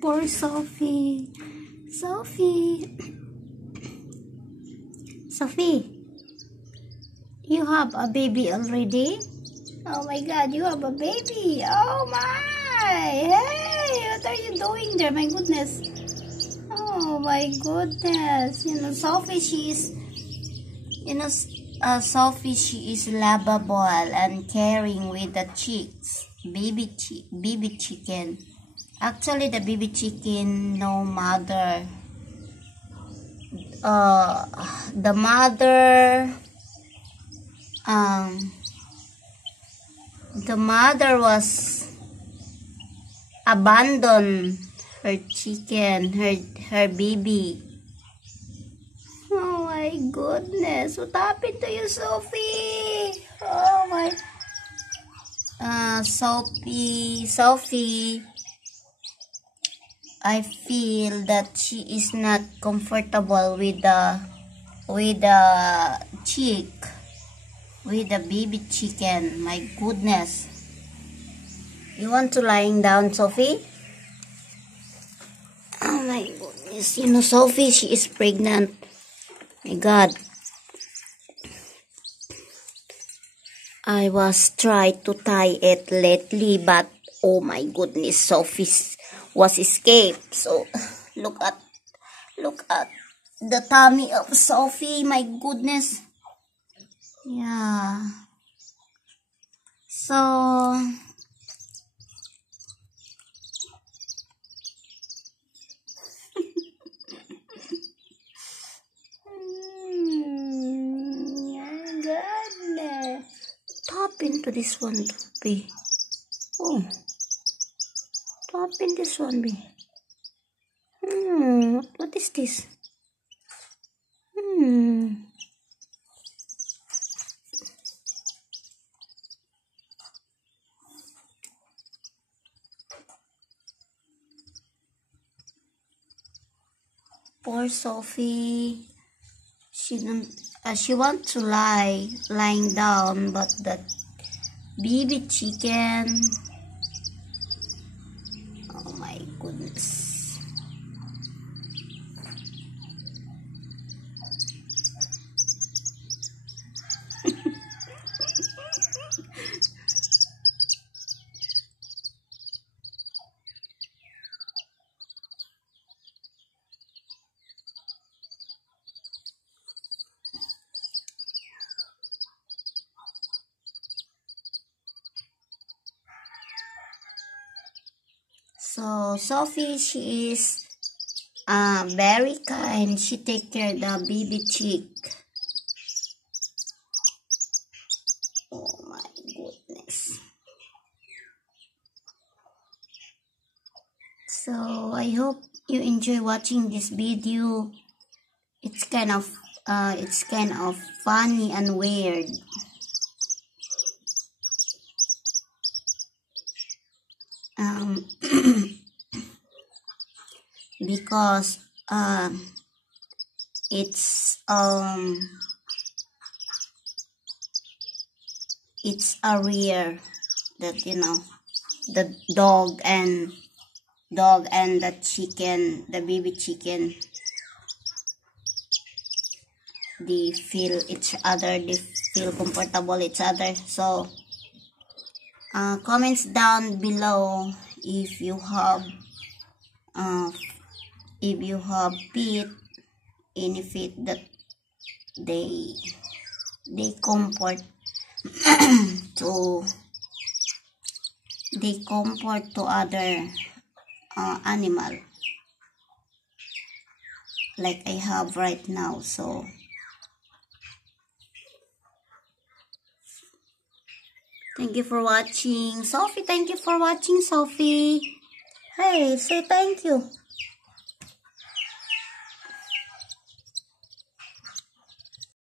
Poor Sophie. Sophie. Sophie, you have a baby already? Oh my God, you have a baby. Oh my. Hey, what are you doing there? My goodness. Oh my goodness. Sophie, Sophie, she is lovable and caring with the chicks. Baby chicken. Actually, the baby chicken, no mother. The mother was abandoned her chicken, her baby. Oh my goodness, what happened to you, Sophie? Oh my. Sophie, I feel that she is not comfortable with the chick, with the baby chicken. My goodness. You want to lying down, Sophie? Oh my goodness. Sophie, she is pregnant. My God. I was trying to tie it lately, but oh my goodness, Sophie was escaped. So look at the tummy of Sophie. My goodness. Yeah. So goodness. Tap into this one, Sophie. Oh. Tap in this one, be. What is this? Poor Sophie. She wants to lying down, but the baby chicken. Oh my goodness. So Sophie, she is very kind. She take care of the baby chick. Oh my goodness. So I hope you enjoy watching this video. It's kind of funny and weird. Because it's a rare that the dog and the chicken, the baby chicken, they feel each other, they feel comfortable each other. So comments down below if you have pet, any pet that they comfort to other animal like I have right now. So thank you for watching, Sophie. Thank you for watching, Sophie. Hey, say thank you.